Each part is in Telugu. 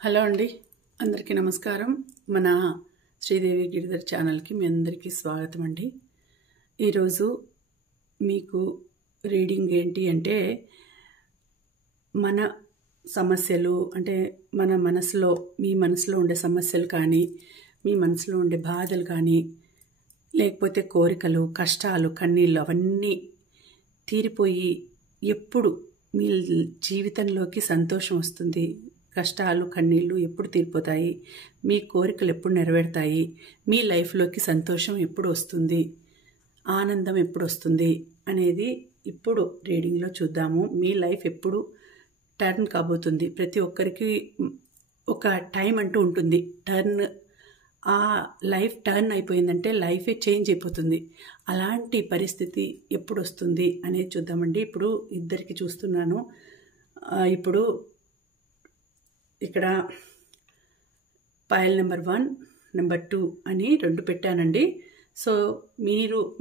హలో అండి, అందరికీ నమస్కారం. మన శ్రీదేవి గిరిధర్ ఛానల్కి మీ అందరికీ స్వాగతం అండి. ఈరోజు మీకు రీడింగ్ ఏంటి అంటే, మన సమస్యలు అంటే మన మనసులో మీ మనసులో ఉండే సమస్యలు కానీ, మీ మనసులో ఉండే బాధలు కానీ, లేకపోతే కోరికలు, కష్టాలు, కన్నీళ్ళు అవన్నీ తీరిపోయి ఎప్పుడు మీ జీవితంలోకి సంతోషం వస్తుంది, కష్టాలు కన్నీళ్ళు ఎప్పుడు తీరిపోతాయి, మీ కోరికలు ఎప్పుడు నెరవేరుతాయి, మీ లైఫ్లోకి సంతోషం ఎప్పుడు వస్తుంది, ఆనందం ఎప్పుడు వస్తుంది అనేది ఇప్పుడు రీడింగ్లో చూద్దాము. మీ లైఫ్ ఎప్పుడు టర్న్ కాబోతుంది. ప్రతి ఒక్కరికి ఒక టైం అంటూ ఉంటుంది. ఆ లైఫ్ టర్న్ అయిపోయిందంటే లైఫే చేంజ్ అయిపోతుంది. అలాంటి పరిస్థితి ఎప్పుడు వస్తుంది అనేది చూద్దామండి. ఇప్పుడు ఇద్దరికి చూస్తున్నాను. ఇప్పుడు ఇక్కడ పైల్ నెంబర్ 1, నెంబర్ 2 అని 2 పెట్టానండి. సో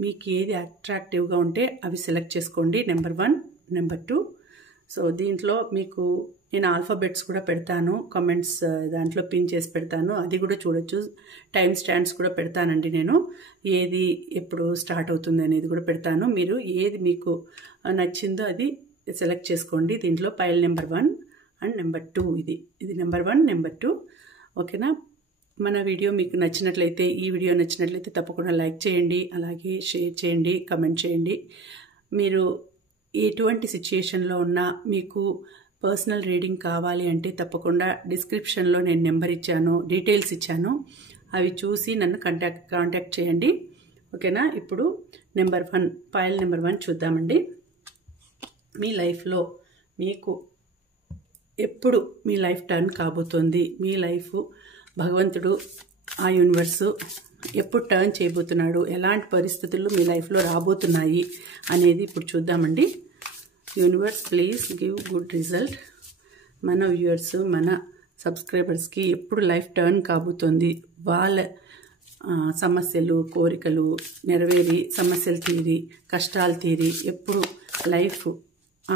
మీకు ఏది అట్రాక్టివ్గా ఉంటే అవి సెలెక్ట్ చేసుకోండి. Number 1, number 2. సో దీంట్లో మీకు నేను ఆల్ఫాబెట్స్ కూడా పెడతాను, కామెంట్స్ దాంట్లో పిన్ చేసి పెడతాను, అది కూడా చూడొచ్చు. టైం స్టాండ్స్ కూడా పెడతానండి. నేను ఏది ఎప్పుడు స్టార్ట్ అవుతుంది అనేది కూడా పెడతాను. మీరు ఏది మీకు నచ్చిందో అది సెలెక్ట్ చేసుకోండి. దీంట్లో పైల్ నెంబర్ 1 అండ్ నెంబర్ 2 ఇది నెంబర్ 1, నెంబర్ 2. ఓకేనా? మన వీడియో మీకు నచ్చినట్లయితే, ఈ వీడియో నచ్చినట్లయితే తప్పకుండా లైక్ చేయండి, అలాగే షేర్ చేయండి, కమెంట్ చేయండి. మీరు ఎటువంటి సిచ్యుయేషన్లో ఉన్నా మీకు పర్సనల్ రీడింగ్ కావాలి అంటే తప్పకుండా డిస్క్రిప్షన్లో నేను నెంబర్ ఇచ్చాను, డీటెయిల్స్ ఇచ్చాను, అవి చూసి నన్ను కాంటాక్ట్ చేయండి. ఓకేనా? ఇప్పుడు నెంబర్ 1, పైల్ నెంబర్ 1 చూద్దామండి. మీ లైఫ్లో మీకు ఎప్పుడు మీ లైఫ్ టర్న్ కాబోతోంది, మీ లైఫ్ భగవంతుడు ఆ యూనివర్సు ఎప్పుడు టర్న్ చేయబోతున్నాడు, ఎలాంటి పరిస్థితులు మీ లైఫ్లో రాబోతున్నాయి అనేది ఇప్పుడు చూద్దామండి. Universe please give good result. మన వ్యూవర్స్, మన సబ్స్క్రైబర్స్కి ఎప్పుడు లైఫ్ టర్న్ కాబోతోంది, వాళ్ళ సమస్యలు కోరికలు నెరవేరి, సమస్యలు తీరి, కష్టాలు తీరి ఎప్పుడు లైఫ్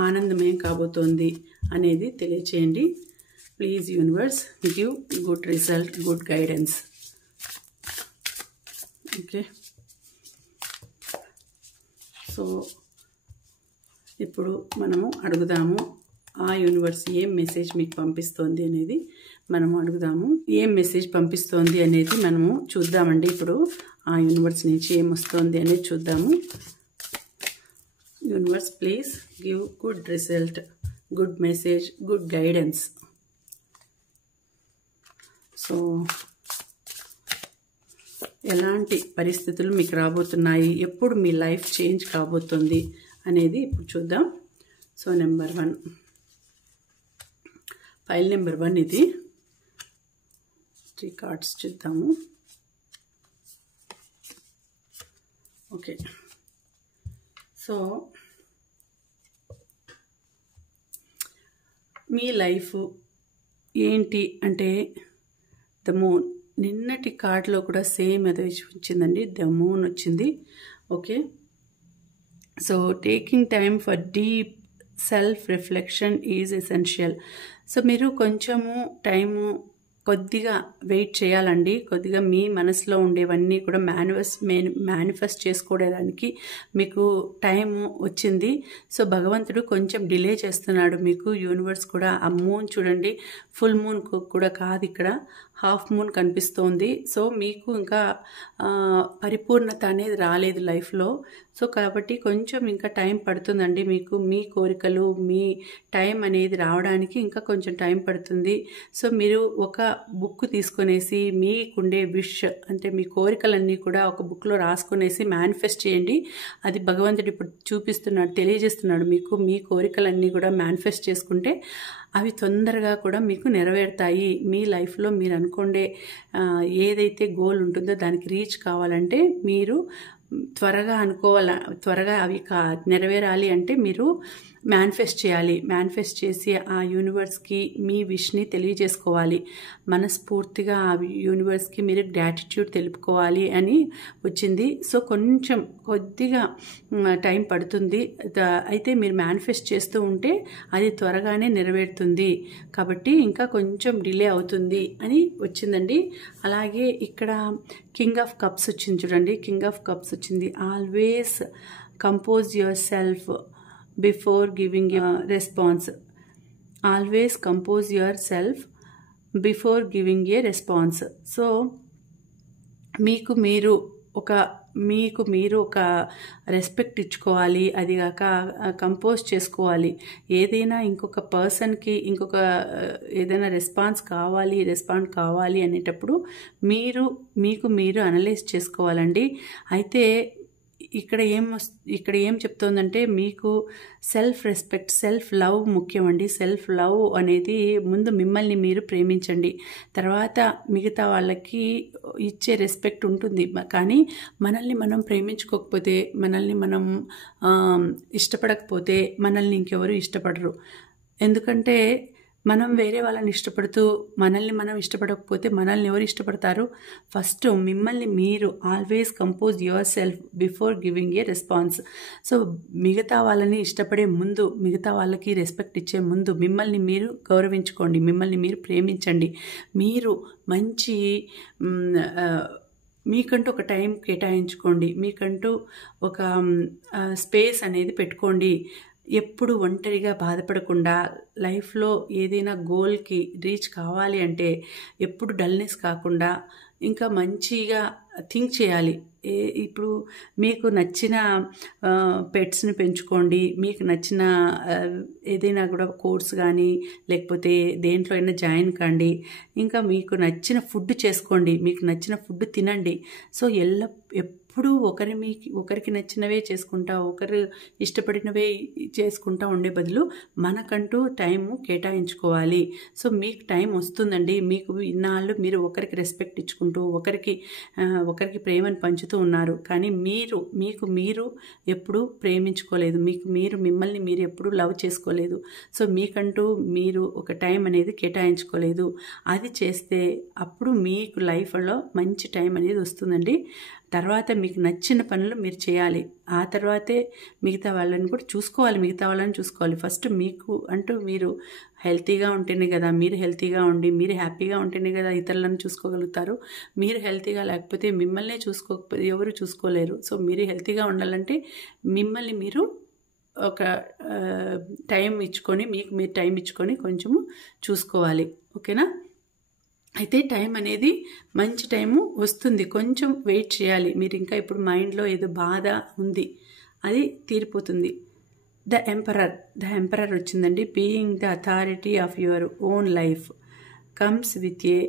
ఆనందమేం కాబోతోంది అనేది తెలియచేయండి. Please universe give good result, good guidance. Okay, so ఇప్పుడు మనము అడుగుదాము, ఆ యూనివర్స్ ఏం మెసేజ్ మీకు పంపిస్తోంది అనేది మనము అడుగుదాము. ఏం మెసేజ్ పంపిస్తోంది అనేది మనము చూద్దామండి. ఇప్పుడు ఆ యూనివర్స్ నుంచి ఏం వస్తుంది అనేది చూద్దాము. Universe please give good result, good message, good guidance. So ఎలాంటి పరిస్థితులు మీకు రాబోతున్నాయి, ఎప్పుడు మీ లైఫ్ చేంజ్ కాబోతుంది అనేది ఇప్పుడు చూద్దాం. సో నెంబర్ 1, ఫైల్ నెంబర్ 1 ఇది. 3 కార్డ్స్ చూద్దాము. ఓకే, సో మీ లైఫ్ ఏంటి అంటే ద మూన్. నిన్నటి కార్డులో కూడా సేమ్ అదే వచ్చిందండి, ద మూన్ వచ్చింది. Okay, so taking time for deep self reflection is essential. So మీరు కొంచెము టైము కొద్దిగా వెయిట్ చేయాలండి. కొద్దిగా మీ మనసులో ఉండేవన్నీ కూడా మేనిఫెస్ట్ చేసుకోవడానికి మీకు టైము వచ్చింది. సో భగవంతుడు కొంచెం డిలే చేస్తున్నాడు మీకు. యూనివర్స్ కూడా ఆ మూన్ చూడండి, ఫుల్ మూన్ కూడా కాదు, ఇక్కడ హాఫ్ మూన్ కనిపిస్తోంది. సో మీకు ఇంకా పరిపూర్ణత అనేది రాలేదు లైఫ్లో. సో కాబట్టి కొంచెం ఇంకా టైం పడుతుందండి మీకు. మీ కోరికలు, మీ టైం అనేది రావడానికి ఇంకా కొంచెం టైం పడుతుంది. సో మీరు ఒక బుక్ తీసుకొనేసి మీకుండే విష్ అంటే మీ కోరికలన్నీ కూడా ఒక బుక్లో రాసుకునేసి మేనిఫెస్ట్ చేయండి. అది భగవంతుడు ఇప్పుడు చూపిస్తున్నాడు, తెలియజేస్తున్నాడు మీకు. మీ కోరికలన్నీ కూడా మేనిఫెస్ట్ చేసుకుంటే అవి తొందరగా కూడా మీకు నెరవేరుతాయి. మీ లైఫ్లో మీరు అనుకునే ఏదైతే గోల్ ఉంటుందో దానికి రీచ్ కావాలంటే మీరు త్వరగా అవి నెరవేరాలి అంటే మీరు మేనిఫెస్ట్ చేయాలి. మేనిఫెస్ట్ చేసి ఆ యూనివర్స్కి మీ విష్ని తెలియజేసుకోవాలి. మనస్ఫూర్తిగా ఆ యూనివర్స్కి మీరు గ్రాటిట్యూడ్ తెలుపుకోవాలి అని వచ్చింది. సో కొంచెం కొద్దిగా టైం పడుతుంది. అయితే మీరు మేనిఫెస్ట్ చేస్తూ ఉంటే అది త్వరగానే నెరవేరుతుంది. కాబట్టి ఇంకా కొంచెం డిలే అవుతుంది అని వచ్చిందండి. అలాగే ఇక్కడ కింగ్ ఆఫ్ కప్స్ వచ్చింది చూడండి. కింగ్ ఆఫ్ కప్స్ వచ్చింది. Always compose your self before giving response. Always compose your self before giving a response. So మీకు మీరు ఒక రెస్పెక్ట్ ఇచ్చుకోవాలి. అది కాక కంపోజ్ చేసుకోవాలి. ఏదైనా ఇంకొక పర్సన్కి ఏదైనా రెస్పాండ్ కావాలి అనేటప్పుడు మీకు మీరు అనలైజ్ చేసుకోవాలండి. అయితే ఇక్కడ ఏం చెప్తోందంటే మీకు సెల్ఫ్ రెస్పెక్ట్, సెల్ఫ్ లవ్ ముఖ్యమండి. సెల్ఫ్ లవ్ అనేది ముందు మిమ్మల్ని మీరు ప్రేమించండి. తర్వాత మిగతా వాళ్ళకి ఇచ్చే రెస్పెక్ట్ ఉంటుంది. కానీ మనల్ని మనం ప్రేమించుకోకపోతే, మనల్ని మనం ఇష్టపడకపోతే మనల్ని ఇంకెవరు ఇష్టపడరు. ఎందుకంటే మనం వేరే వాళ్ళని ఇష్టపడుతూ మనల్ని మనం ఇష్టపడకపోతే మనల్ని ఎవరు ఇష్టపడతారు? ఫస్ట్ మిమ్మల్ని మీరు always compose your self before giving a response. So మిగతా వాళ్ళని ఇష్టపడే ముందు, మిగతా వాళ్ళకి రెస్పెక్ట్ ఇచ్చే ముందు మిమ్మల్ని మీరు గౌరవించుకోండి. మిమ్మల్ని మీరు ప్రేమించండి. మీరు మంచి మీకంటూ ఒక టైం కేటాయించుకోండి. మీకంటూ ఒక స్పేస్ అనేది పెట్టుకోండి. ఎప్పుడు ఒంటరిగా బాధపడకుండా లైఫ్లో ఏదైనా గోల్కి రీచ్ కావాలి అంటే ఎప్పుడు డల్నెస్ కాకుండా ఇంకా మంచిగా థింక్ చేయాలి. ఇప్పుడు మీకు నచ్చిన పెట్స్ని పెంచుకోండి. మీకు నచ్చిన ఏదైనా కూడా కోర్స్ కానీ లేకపోతే దేంట్లో అయినా జాయిన్ కాండి. ఇంకా మీకు నచ్చిన ఫుడ్ చేసుకోండి. మీకు నచ్చిన ఫుడ్ తినండి. సో ఎప్పుడు ఒకరికి నచ్చినవే చేసుకుంటా, ఒకరు ఇష్టపడినవే చేసుకుంటా ఉండే బదులు మనకంటూ టైము కేటాయించుకోవాలి. సో మీకు టైం వస్తుందండి. మీకు ఇన్నాళ్ళు మీరు ఒకరికి రెస్పెక్ట్ ఇచ్చుకుంటూ ఒకరికి ప్రేమను పంచుతూ ఉన్నారు. కానీ మీరు ఎప్పుడూ ప్రేమించుకోలేదు. మిమ్మల్ని మీరు ఎప్పుడూ లవ్ చేసుకోలేదు. సో మీకంటూ మీరు ఒక టైం అనేది కేటాయించుకోలేదు. అది చేస్తే అప్పుడు మీకు లైఫ్లో మంచి టైం అనేది వస్తుందండి. తర్వాత మీకు నచ్చిన పనులు మీరు చేయాలి. ఆ తర్వాతే మిగతా వాళ్ళని కూడా చూసుకోవాలి. ఫస్ట్ మీకు అంటూ మీరు హెల్తీగా ఉంటేనే కదా, మీరు హెల్తీగా ఉండి మీరు హ్యాపీగా ఉంటేనే కదా ఇతరులను చూసుకోగలుగుతారు. మీరు హెల్తీగా లేకపోతే మిమ్మల్నే చూసుకోకపోతే ఎవరు చూసుకోలేరు. సో మీరు హెల్తీగా ఉండాలంటే మిమ్మల్ని మీరు ఒక టైం ఇచ్చుకొని, మీరు టైం ఇచ్చుకొని కొంచెము చూసుకోవాలి. ఓకేనా? అయితే టైం అనేది మంచి టైము వస్తుంది. కొంచెం వెయిట్ చేయాలి. మీరు ఇంకా ఇప్పుడు మైండ్లో ఏదో బాధ ఉంది, అది తీరిపోతుంది. ద ఎంపరర్ వచ్చిందండి. Being the authority of your own life comes with a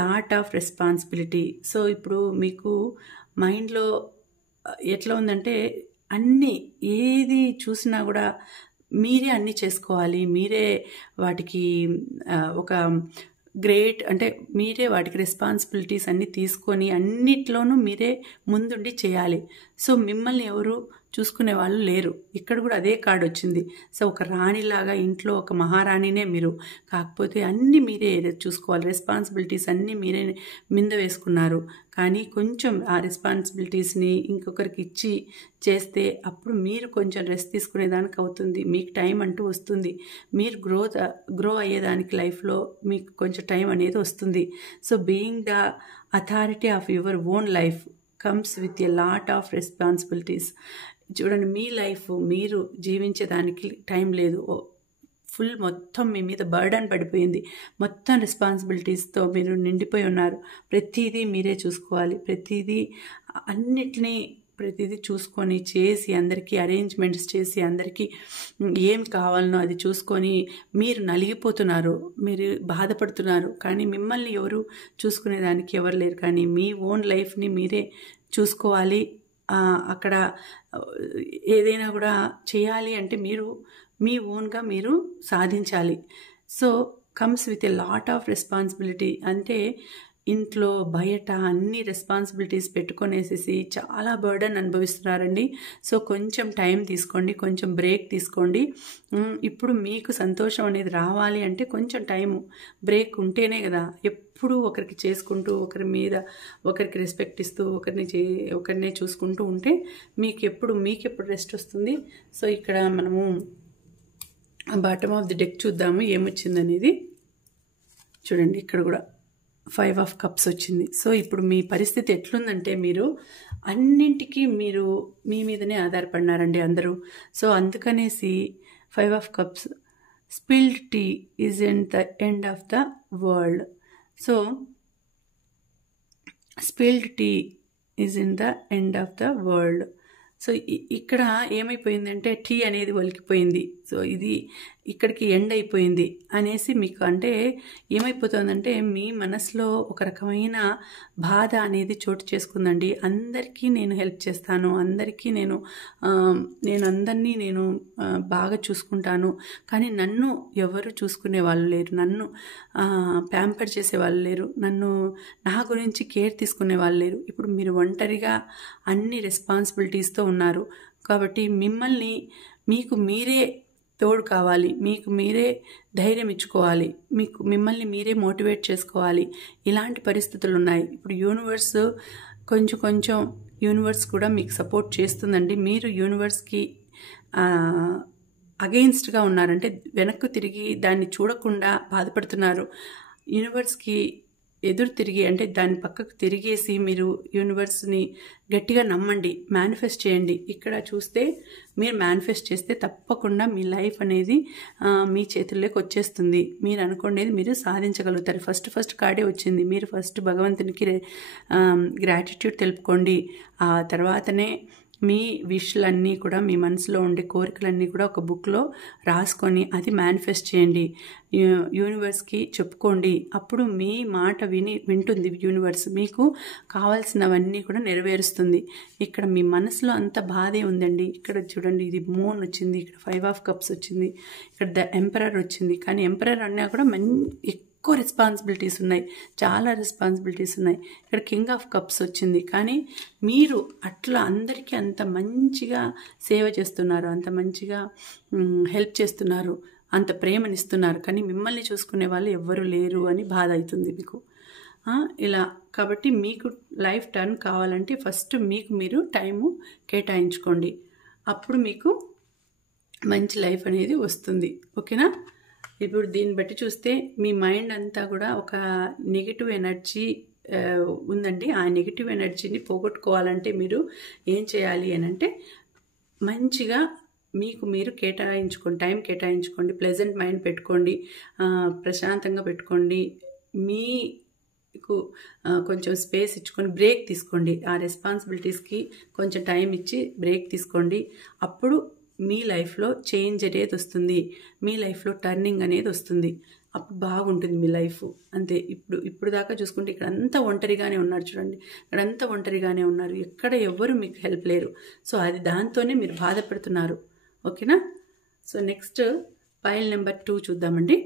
lot of responsibility. So ఇప్పుడు మీకు మైండ్లో ఎట్లా ఉందంటే ఏది చూసినా కూడా మీరే అన్నీ చేసుకోవాలి. మీరే వాటికి ఒక గ్రేట్ అంటే మీరే వాటికి రెస్పాన్సిబిలిటీస్ అన్నీ తీసుకొని అన్నిట్లోనూ మీరే ముందుండి చేయాలి. సో మిమ్మల్ని ఎవరు చూసుకునే వాళ్ళు లేరు. ఇక్కడ కూడా అదే కార్డు వచ్చింది. సో ఒక రాణిలాగా ఇంట్లో ఒక మహారాణినే మీరు. కాకపోతే అన్నీ మీరే చూసుకోవాలి. రెస్పాన్సిబిలిటీస్ అన్నీ మీరే మీద వేసుకున్నారు. కానీ కొంచెం ఆ రెస్పాన్సిబిలిటీస్ని ఇంకొకరికి ఇచ్చి చేస్తే అప్పుడు మీరు కొంచెం రెస్ట్ తీసుకునేదానికి అవుతుంది. మీకు టైం అంటూ వస్తుంది. మీరు గ్రో అయ్యేదానికి లైఫ్లో మీకు కొంచెం టైం అనేది వస్తుంది. So being the authority of your own life comes with a lot of responsibilities. చూడండి, మీ లైఫ్ మీరు జీవించేదానికి టైం లేదు. మొత్తం మీ మీద బర్డన్ పడిపోయింది. మొత్తం రెస్పాన్సిబిలిటీస్తో మీరు నిండిపోయి ఉన్నారు. ప్రతిదీ మీరే చూసుకోవాలి. ప్రతిదీ చూసుకొని చేసి అందరికీ అరేంజ్మెంట్స్ చేసి అందరికీ ఏం కావాలనో అది చూసుకొని మీరు నలిగిపోతున్నారు, మీరు బాధపడుతున్నారు. కానీ మిమ్మల్ని ఎవరు చూసుకునేదానికి ఎవరు లేరు. కానీ మీ ఓన్ లైఫ్ని మీరే చూసుకోవాలి. అక్కడ ఏదైనా కూడా చేయాలి అంటే మీరు మీ ఓన్గా మీరు సాధించాలి. So comes with a lot of responsibility. అంటే ఇంట్లో బయట అన్ని రెస్పాన్సిబిలిటీస్ పెట్టుకొనేసేసి చాలా బర్డన్ అనుభవిస్తున్నారండి. సో కొంచెం టైం తీసుకోండి, కొంచెం బ్రేక్ తీసుకోండి. ఇప్పుడు మీకు సంతోషం అనేది రావాలి అంటే కొంచెం టైము బ్రేక్ ఉంటేనే కదా. ఎప్పుడు ఒకరికి చేసుకుంటూ, ఒకరి మీద ఒకరికి రెస్పెక్ట్ ఇస్తూ, ఒకరినే చూసుకుంటూ ఉంటే మీకెప్పుడు రెస్ట్ వస్తుంది. సో ఇక్కడ మనము బాటమ్ ఆఫ్ ది డెక్ చూద్దాము ఏమొచ్చిందనేది. చూడండి, ఇక్కడ కూడా 5 ఆఫ్ కప్స్ వచ్చింది. సో ఇప్పుడు మీ పరిస్థితి ఎట్లుందంటే మీరు అన్నింటికీ మీ మీదనే ఆధారపడినారండి అందరూ. సో అందుకనేసి 5 of cups, spilled tea is in the end of the world. So spilled tea is in the end of the world. So ఇక్కడ ఏమైపోయిందంటే టీ అనేది ఒలికిపోయింది. సో ఇది ఇక్కడికి ఎండ్ అయిపోయింది అనేసి మీకు అంటే ఏమైపోతుందంటే మీ మనసులో ఒక రకమైన బాధ అనేది చోటు చేసుకుందండి. అందరికీ నేను హెల్ప్ చేస్తాను, అందరికీ నేను అందరినీ బాగా చూసుకుంటాను, కానీ నన్ను ఎవరు చూసుకునే వాళ్ళు లేరు, నన్ను ప్యాంపర్ చేసే వాళ్ళు లేరు, నా గురించి కేర్ తీసుకునే వాళ్ళు లేరు. ఇప్పుడు మీరు ఒంటరిగా అన్ని రెస్పాన్సిబిలిటీస్తో ఉన్నారు కాబట్టి మీకు మీరే తోడు కావాలి, మీకు మీరే ధైర్యం ఇచ్చుకోవాలి, మిమ్మల్ని మీరే మోటివేట్ చేసుకోవాలి. ఇలాంటి పరిస్థితులు ఉన్నాయి. ఇప్పుడు కొంచెం యూనివర్స్ కూడా మీకు సపోర్ట్ చేస్తుందండి. మీరు యూనివర్స్కి అగెయిన్స్ట్గా ఉన్నారంటే వెనక్కు తిరిగి దాన్ని చూడకుండా బాధపడుతున్నారు. యూనివర్స్కి ఎదురు తిరిగి అంటే దాని పక్కకు తిరిగేసి మీరు యూనివర్స్ని గట్టిగా నమ్మండి, మేనిఫెస్ట్ చేయండి. ఇక్కడ చూస్తే మీరు మేనిఫెస్ట్ చేస్తే తప్పకుండా మీ లైఫ్ అనేది మీ చేతుల్లోకి వచ్చేస్తుంది. మీరు అనుకునేది మీరు సాధించగలుగుతారు. ఫస్ట్ కార్డే వచ్చింది. మీరు ఫస్ట్ భగవంతునికి గ్రాటిట్యూడ్ తెలుపుకోండి. ఆ తర్వాతనే మీ విష్లన్నీ కూడా, మీ మనసులో ఉండే కోరికలన్నీ కూడా ఒక బుక్లో రాసుకొని అది మేనిఫెస్ట్ చేయండి, యూనివర్స్కి చెప్పుకోండి. అప్పుడు మీ మాట వింటుంది యూనివర్స్, మీకు కావాల్సినవన్నీ కూడా నెరవేరుస్తుంది. ఇక్కడ మీ మనసులో అంత బాధే ఉందండి. ఇక్కడ చూడండి, ఇది మూన్ వచ్చింది, ఇక్కడ 5 ఆఫ్ కప్స్ వచ్చింది, ఇక్కడ ద ఎంపరర్ వచ్చింది. కానీ ఎంపరర్ అన్నా కూడా ఎక్కువ రెస్పాన్సిబిలిటీస్ ఉన్నాయి, చాలా రెస్పాన్సిబిలిటీస్ ఉన్నాయి. ఇక్కడ కింగ్ ఆఫ్ కప్స్ వచ్చింది. కానీ మీరు అట్లా అందరికీ అంత మంచిగా సేవ చేస్తున్నారు, అంత మంచిగా హెల్ప్ చేస్తున్నారు, అంత ప్రేమనిస్తున్నారు, కానీ మిమ్మల్ని చూసుకునే వాళ్ళు ఎవ్వరూ లేరు అని బాధ అవుతుంది మీకు. ఇలా కాబట్టి మీకు లైఫ్ టర్న్ కావాలంటే ఫస్ట్ మీరు టైము కేటాయించుకోండి. అప్పుడు మీకు మంచి లైఫ్ అనేది వస్తుంది. ఓకేనా? ఇప్పుడు దీన్ని బట్టి చూస్తే మీ మైండ్ అంతా కూడా ఒక నెగిటివ్ ఎనర్జీ ఉందండి. ఆ నెగిటివ్ ఎనర్జీని పోగొట్టుకోవాలంటే మీరు ఏం చేయాలి అని అంటే మంచిగా మీరు టైం కేటాయించుకోండి, ప్లెజెంట్ మైండ్ పెట్టుకోండి, ప్రశాంతంగా పెట్టుకోండి. మీకు కొంచెం స్పేస్ ఇచ్చుకొని బ్రేక్ తీసుకోండి. ఆ రెస్పాన్సిబిలిటీస్కి కొంచెం టైం ఇచ్చి బ్రేక్ తీసుకోండి. అప్పుడు మీ లైఫ్లో చేంజ్ అనేది వస్తుంది, మీ లైఫ్లో టర్నింగ్ అనేది వస్తుంది. అప్పుడు బాగుంటుంది మీ లైఫ్. అంతే. ఇప్పుడు దాకా చూసుకుంటే ఇక్కడ అంతా ఒంటరిగానే ఉన్నారు. చూడండి, ఇక్కడంతా ఒంటరిగానే ఉన్నారు, ఎక్కడ ఎవ్వరు మీకు హెల్ప్ లేరు. సో దాంతోనే మీరు బాధపడుతున్నారు. ఓకేనా? సో నెక్స్ట్ పైల్ నెంబర్ 2 చూద్దామండి.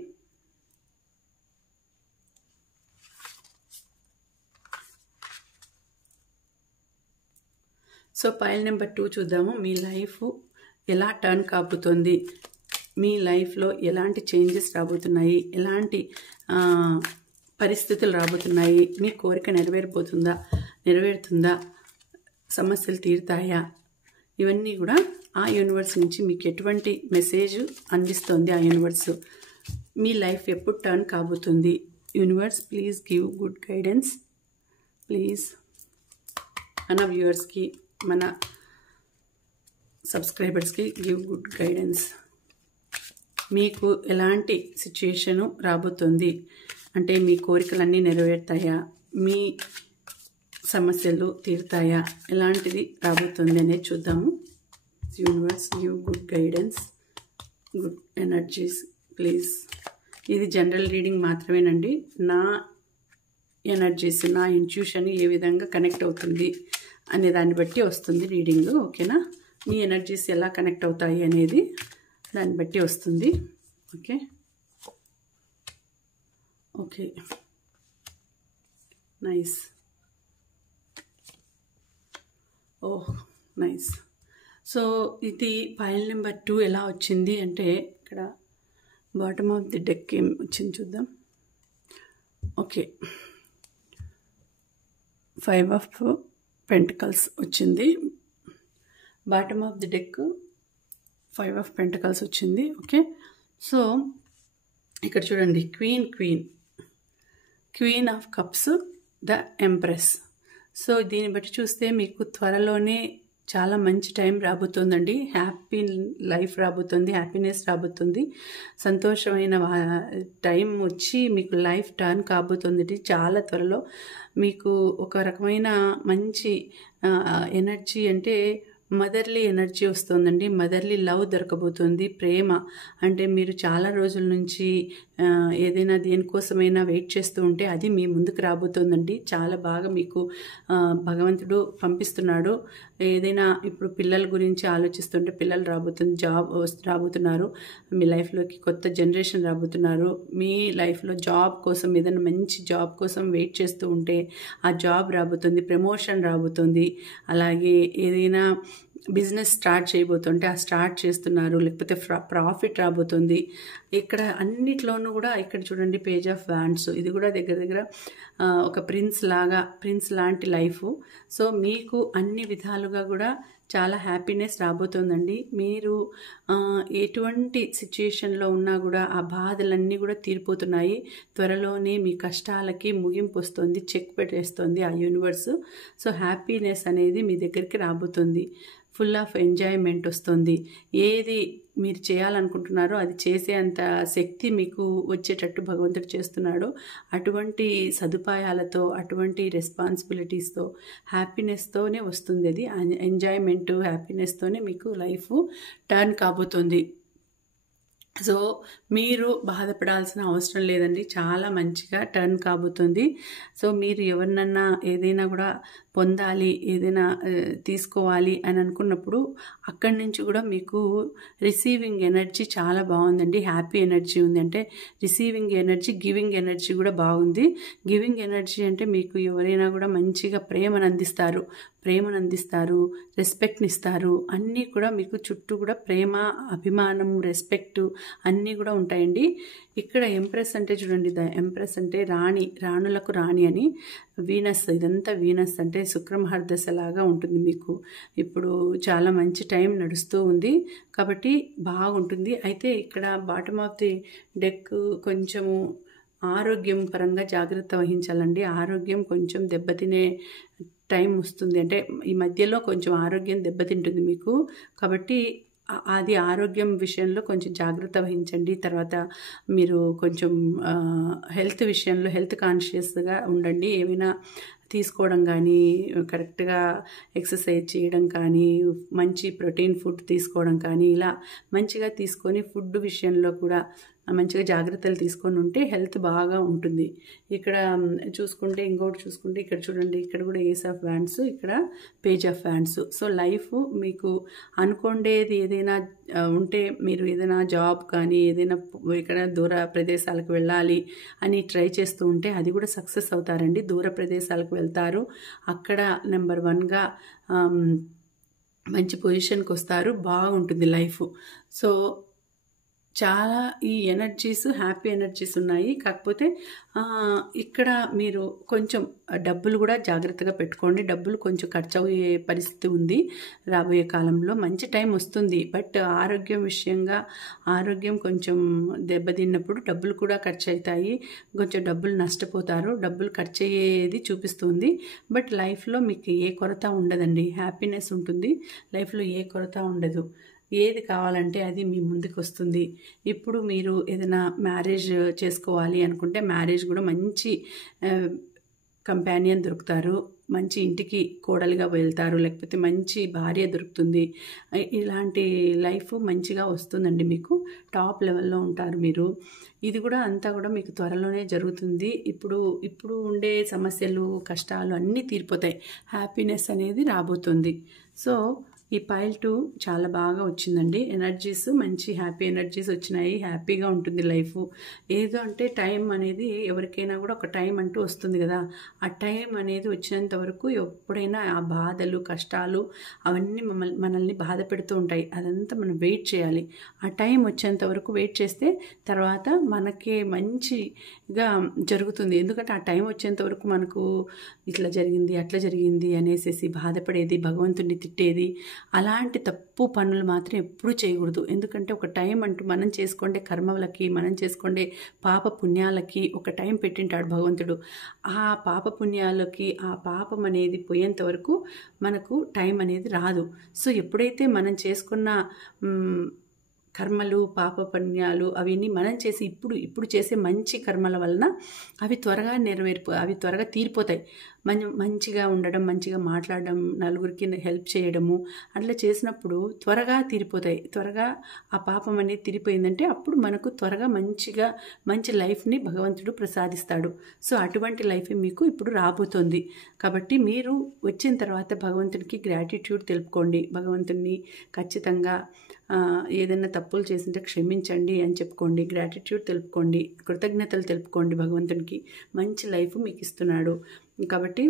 సో పైల్ నెంబర్ 2 చూద్దాము. మీ లైఫ్ ఎలా టర్న్ కాబోతోంది, మీ లైఫ్లో ఎలాంటి చేంజెస్ రాబోతున్నాయి, ఎలాంటి పరిస్థితులు రాబోతున్నాయి, మీ కోరిక నెరవేరుతుందా, సమస్యలు తీరుతాయా, ఇవన్నీ కూడా ఆ యూనివర్స్ నుంచి మీకు ఎటువంటి మెసేజ్ అందిస్తుంది ఆ యూనివర్స్. మీ లైఫ్ ఎప్పుడు టర్న్ కాబోతుంది. Universe please give good guidance. Please మన వ్యూవర్స్కి, మన సబ్స్క్రైబర్స్కి గివ్ గుడ్ గైడెన్స్. మీకు ఎలాంటి సిచ్యుయేషను రాబోతుంది అంటే మీ కోరికలన్నీ నెరవేరుతాయా, మీ సమస్యలు తీరుతాయా, ఎలాంటిది రాబోతుంది అనేది చూద్దాము. Universe give good guidance, good energies please. ఇది జనరల్ రీడింగ్ మాత్రమేనండి. నా ఎనర్జీస్, నా ఇంట్యూషన్ ఏ విధంగా కనెక్ట్ అవుతుంది అనే దాన్ని బట్టి వస్తుంది రీడింగ్. ఓకేనా? మీ ఎనర్జీస్ ఎలా కనెక్ట్ అవుతాయి అనేది దాన్ని బట్టి వస్తుంది. ఓకే. నైస్. ఓహ్, నైస్. సో ఇది పైల్ నెంబర్ 2 ఎలా వచ్చింది అంటే ఇక్కడ బాటమ్ ఆఫ్ ది డెక్ ఏం వచ్చింది చూద్దాం. ఓకే, 5 ఆఫ్ పెంటికల్స్ వచ్చింది. Bottom of the deck 5 of pentacles వచ్చింది. ఓకే, సో ఇక్కడ చూడండి, queen of cups, the empress. So దీన్ని బట్టి చూస్తే మీకు త్వరలోనే చాలా మంచి టైం రాబోతుందండి. హ్యాపీ లైఫ్ రాబోతుంది, హ్యాపీనెస్ రాబోతుంది, సంతోషమైన టైం వచ్చి మీకు లైఫ్ టర్న్ కాబోతుంది. చాలా త్వరలో మీకు ఒక రకమైన మంచి ఎనర్జీ, అంటే మదర్లీ ఎనర్జీ వస్తుందండి. మదర్లీ లవ్ దొరకబోతుంది. ప్రేమ అంటే మీరు చాలా రోజుల నుంచి ఏదైనా దేనికోసమైనా వెయిట్ చేస్తూ ఉంటే అది మీ ముందుకు రాబోతుందండి. చాలా బాగా మీకు భగవంతుడు పంపిస్తున్నాడు. ఏదైనా ఇప్పుడు పిల్లల గురించి ఆలోచిస్తుంటే పిల్లలు రాబోతున్నారు. మీ లైఫ్లోకి కొత్త జనరేషన్ రాబోతున్నారు. మీ లైఫ్లో జాబ్ కోసం, ఏదైనా మంచి జాబ్ కోసం వెయిట్ చేస్తూ ఉంటే ఆ జాబ్ రాబోతుంది, ప్రమోషన్ రాబోతుంది. అలాగే ఏదైనా బిజినెస్ స్టార్ట్ చేయబోతుంటే ఆ స్టార్ట్ చేస్తున్నారు, లేకపోతే ప్రాఫిట్ రాబోతుంది. ఇక్కడ అన్నిట్లోనూ కూడా ఇక్కడ చూడండి, పేజ్ ఆఫ్ వ్యాండ్స్. ఇది కూడా దగ్గర ఒక ప్రిన్స్ లాంటి లైఫ్. సో మీకు అన్ని విధాలుగా కూడా చాలా హ్యాపీనెస్ రాబోతుందండి. మీరు ఎటువంటి సిచ్యుయేషన్లో ఉన్నా కూడా ఆ బాధలన్నీ కూడా తీరిపోతున్నాయి. త్వరలోనే మీ కష్టాలకి ముగింపు వస్తుంది, చెక్ పెట్టేస్తుంది ఆ యూనివర్స్. సో హ్యాపీనెస్ అనేది మీ దగ్గరికి రాబోతుంది. ఫుల్ ఆఫ్ ఎంజాయ్మెంట్ వస్తుంది. ఏది మీరు చేయాలనుకుంటున్నారో అది చేసే అంత శక్తి మీకు వచ్చేటట్టు భగవంతుడు చేస్తున్నాడు. అటువంటి సదుపాయాలతో, అటువంటి రెస్పాన్సిబిలిటీస్తో, హ్యాపీనెస్తోనే వస్తుంది. అది ఎంజాయ్మెంట్, హ్యాపీనెస్తోనే మీకు లైఫ్ టర్న్ కాబోతుంది. సో మీరు బాధపడాల్సిన అవసరం లేదండి, చాలా మంచిగా టర్న్ కాబోతుంది. సో మీరు ఎవరినన్నా ఏదైనా కూడా పొందాలి, ఏదైనా తీసుకోవాలి అని అనుకున్నప్పుడు అక్కడి నుంచి కూడా మీకు రిసీవింగ్ ఎనర్జీ చాలా బాగుందండి. హ్యాపీ ఎనర్జీ ఉంది. అంటే రిసీవింగ్ ఎనర్జీ, గివింగ్ ఎనర్జీ కూడా బాగుంది. గివింగ్ ఎనర్జీ అంటే మీకు ఎవరైనా కూడా మంచిగా ప్రేమను అందిస్తారు, రెస్పెక్ట్ని ఇస్తారు. అన్నీ కూడా మీకు చుట్టూ కూడా ప్రేమ, అభిమానం, రెస్పెక్ట్ అన్నీ కూడా ఉంటాయండి. ఇక్కడ ఎంప్రెస్ అంటే చూడండి, ద ఎంప్రెస్ అంటే రాణులకు రాణి అని. వీనస్, ఇదంతా వీనస్ అంటే శుక్రమహర్దశలాగా ఉంటుంది మీకు. ఇప్పుడు చాలా మంచి టైం నడుస్తూ ఉంది కాబట్టి బాగుంటుంది. అయితే ఇక్కడ బాటమ్ ఆఫ్ ది డెక్ కొంచెము ఆరోగ్యం పరంగా జాగ్రత్త వహించాలండి. ఆరోగ్యం కొంచెం దెబ్బతినే టైం వస్తుంది. అంటే ఈ మధ్యలో కొంచెం ఆరోగ్యం దెబ్బతింటుంది మీకు. కాబట్టి అది ఆరోగ్యం విషయంలో కొంచెం జాగ్రత్త వహించండి. తర్వాత మీరు కొంచెం హెల్త్ విషయంలో హెల్త్ కాన్షియస్గా ఉండండి. ఏమైనా తీసుకోవడం కానీ, కరెక్ట్గా ఎక్సర్సైజ్ చేయడం కానీ, మంచి ప్రోటీన్ ఫుడ్ తీసుకోవడం కానీ, ఇలా మంచిగా తీసుకొని ఫుడ్ విషయంలో కూడా మంచిగా జాగ్రత్తలు తీసుకొని ఉంటే హెల్త్ బాగా ఉంటుంది. ఇక్కడ చూసుకుంటే, ఇంకోటి చూసుకుంటే ఇక్కడ చూడండి, ఇక్కడ కూడా ఏస్ ఆఫ్ వ్యాండ్స్, ఇక్కడ page of wands. So life మీకు అనుకోండేది ఏదైనా ఉంటే, మీరు ఏదైనా జాబ్ కానీ, ఏదైనా ఇక్కడ దూర ప్రదేశాలకు వెళ్ళాలి అని ట్రై చేస్తూ ఉంటే అది కూడా సక్సెస్ అవుతారండి. దూర ప్రదేశాలకు వెళ్తారు, అక్కడ నెంబర్ 1గా మంచి పొజిషన్కి వస్తారు, బాగుంటుంది లైఫ్. సో చాలా ఈ ఎనర్జీస్, హ్యాపీ ఎనర్జీస్ ఉన్నాయి. కాకపోతే ఇక్కడ మీరు కొంచెం డబ్బులు కూడా జాగ్రత్తగా పెట్టుకోండి. డబ్బులు కొంచెం ఖర్చు అయ్యే పరిస్థితి ఉంది రాబోయే కాలంలో. మంచి టైం వస్తుంది, బట్ ఆరోగ్యం కొంచెం దెబ్బతిన్నప్పుడు డబ్బులు కూడా ఖర్చు అవుతాయి. కొంచెం డబ్బులు నష్టపోతారు, డబ్బులు ఖర్చు అయ్యేది చూపిస్తుంది. బట్ లైఫ్లో మీకు ఏ కొరత ఉండదండి, హ్యాపీనెస్ ఉంటుంది లైఫ్లో, ఏ కొరత ఉండదు. ఏది కావాలంటే అది మీ ముందుకు వస్తుంది. ఇప్పుడు మీరు ఏదైనా మ్యారేజ్ చేసుకోవాలి అనుకుంటే మ్యారేజ్ కూడా మంచి కంపానియన్ దొరుకుతారు, మంచి ఇంటికి కోడలిగా వెళ్తారు, లేకపోతే మంచి భార్య దొరుకుతుంది. ఇలాంటి లైఫ్ మంచిగా వస్తుందండి మీకు. టాప్ లెవెల్లో ఉంటారు మీరు. ఇది కూడా అంతా కూడా మీకు త్వరలోనే జరుగుతుంది. ఇప్పుడు ఉండే సమస్యలు, కష్టాలు అన్నీ తీరిపోతాయి. హ్యాపీనెస్ అనేది రాబోతుంది. సో ఈ పైల్ 2 చాలా బాగా వచ్చిందండి. ఎనర్జీస్ మంచి హ్యాపీ ఎనర్జీస్ వచ్చినాయి. హ్యాపీగా ఉంటుంది లైఫ్. ఏదో అంటే టైం అనేది ఎవరికైనా కూడా ఒక టైం అంటూ వస్తుంది కదా! ఆ టైం అనేది వచ్చినంత వరకు ఎప్పుడైనా ఆ బాధలు, కష్టాలు అవన్నీ మనల్ని బాధ పెడుతూ ఉంటాయి. అదంతా మనం వెయిట్ చేయాలి. ఆ టైం వచ్చేంత వరకు వెయిట్ చేస్తే తర్వాత మనకే మంచిగా జరుగుతుంది. ఎందుకంటే ఆ టైం వచ్చేంత వరకు మనకు ఇట్లా జరిగింది, అట్లా జరిగింది అనేసేసి బాధపడేది, భగవంతుడిని తిట్టేది అలాంటి తప్పు పనులు మాత్రం ఎప్పుడూ చేయకూడదు. ఎందుకంటే ఒక టైం అంటూ మనం చేసుకునే కర్మలకి, మనం చేసుకునే పాప పుణ్యాలకి ఒక టైం పెట్టింటాడు భగవంతుడు. ఆ పాప పుణ్యాలకి ఆ పాపం అనేది పోయేంత వరకు మనకు టైం అనేది రాదు. సో ఎప్పుడైతే మనం చేసుకున్న కర్మలు, పాప పుణ్యాలు అవన్నీ మనం చేసి ఇప్పుడు చేసే మంచి కర్మల వలన అవి త్వరగా అవి త్వరగా తీరిపోతాయి. మంచిగా ఉండడం, మంచిగా మాట్లాడడం, నలుగురికి హెల్ప్ చేయడము అట్లా చేసినప్పుడు త్వరగా తీరిపోతాయి. త్వరగా ఆ పాపం అనేది తీరిపోయిందంటే అప్పుడు మనకు త్వరగా మంచి లైఫ్ని భగవంతుడు ప్రసాదిస్తాడు. సో అటువంటి లైఫ్ మీకు ఇప్పుడు రాబోతోంది. కాబట్టి మీరు వచ్చిన తర్వాత భగవంతుడికి గ్రాటిట్యూడ్ తెలుపుకోండి. భగవంతుడిని ఖచ్చితంగా ఏదైనా తప్పులు చేసింటే క్షమించండి అని చెప్పుకోండి. గ్రాటిట్యూడ్ తెలుపుకోండి, కృతజ్ఞతలు తెలుపుకోండి. భగవంతునికి మంచి లైఫ్ మీకు ఇస్తున్నాడు. కాబట్టి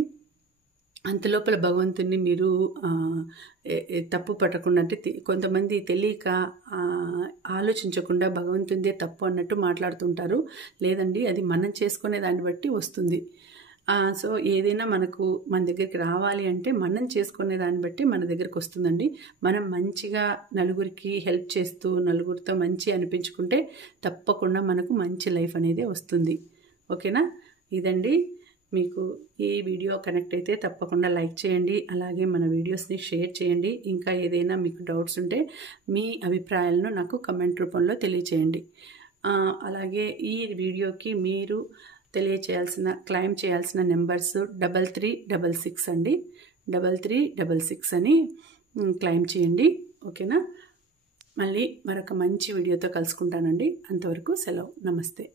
అంతలోపల భగవంతుని మీరు తప్పు పట్టకుండా, అంటే కొంతమంది తెలియక ఆలోచించకుండా భగవంతునిదే తప్పు అన్నట్టు మాట్లాడుతుంటారు. లేదండి, అది మనం చేసుకునే దాన్ని బట్టి వస్తుంది. సో ఏదైనా మన దగ్గరికి రావాలి అంటే మనం చేసుకునే దాన్ని బట్టి మన దగ్గరికి వస్తుందండి. మనం మంచిగా నలుగురికి హెల్ప్ చేస్తూ నలుగురితో మంచి అనిపించుకుంటే తప్పకుండా మనకు మంచి లైఫ్ అనేది వస్తుంది. ఓకేనా? ఇదండి. మీకు ఈ వీడియో కనెక్ట్ అయితే తప్పకుండా లైక్ చేయండి. అలాగే మన వీడియోస్ని షేర్ చేయండి. ఇంకా ఏదైనా మీకు డౌట్స్ ఉంటే మీ అభిప్రాయాలను నాకు కమెంట్ రూపంలో తెలియచేయండి. అలాగే ఈ వీడియోకి మీరు క్లెయిమ్ చేయాల్సిన నెంబర్స్ 3366 అండి. 3366 అని క్లెయిమ్ చేయండి. ఓకేనా? మళ్ళీ మరొక మంచి వీడియోతో కలుసుకుంటానండి. అంతవరకు సెలవు. నమస్తే.